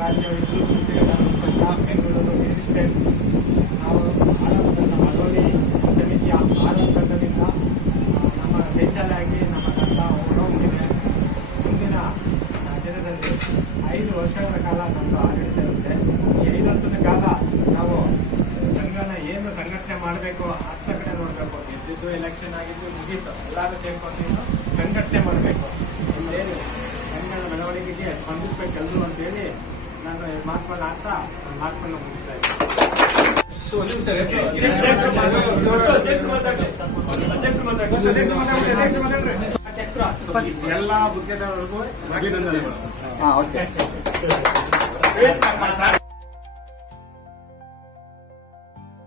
ರಾಜ್ಯ ವಿದ್ಯುತ್ ಉದ್ಯೋಗ ಸಂಘ ಬೆಂಗಳೂರು ರಿಜಿಸ್ಟ್ರೇಟ್ ನಾವು ನಮ್ಮ ಮಳವಳ್ಳಿ ಸಮಿತಿಯ ಆಡಳಿತದಿಂದ ನಮ್ಮ ಹೆಚ್ಚಾಗಿ ನಮ್ಮ ತಂಡ ಹೊರಹೊಮ್ಮಿದೆ. ಮುಂದಿನ ದಿನದಲ್ಲಿ 5 ವರ್ಷಗಳ ಕಾಲ ನಮ್ಮದು ಆಡಳಿತ ಇರುತ್ತೆ. ಈ 5 ವರ್ಷದ ಕಾಲ ನಾವು ಸಂಘನ ಏನು ಸಂಘಟನೆ ಮಾಡಬೇಕು ಅತ್ತ ಕಡೆ ನೋಡಬೇಕು. ಗೆದ್ದಿದ್ದು ಎಲೆಕ್ಷನ್ ಆಗಿದ್ದು ಮುಗೀತು, ಎಲ್ಲರೂ ಸೇರ್ಕೊಂಡು ಸಂಘಟನೆ ಮಾಡಬೇಕು. ಏನು ಸಂಘದ ಬೆಳವಣಿಗೆಗೆ ಸ್ಪಂದಿಸಬೇಕು ಎಲ್ಲರೂ ಅಂತೇಳಿ ನಾನು ಮಾತುಗಳನ್ನ ಆಗ್ತಾ ಮಾತುಗಳನ್ನ ಮುಗಿಸ್ತಾ ಇದ್ದೀನಿ. ಎಲ್ಲ ಗುತ್ತಿಗೆದಾರರಿಗೂ ಅಭಿನಂದನೆಗಳು.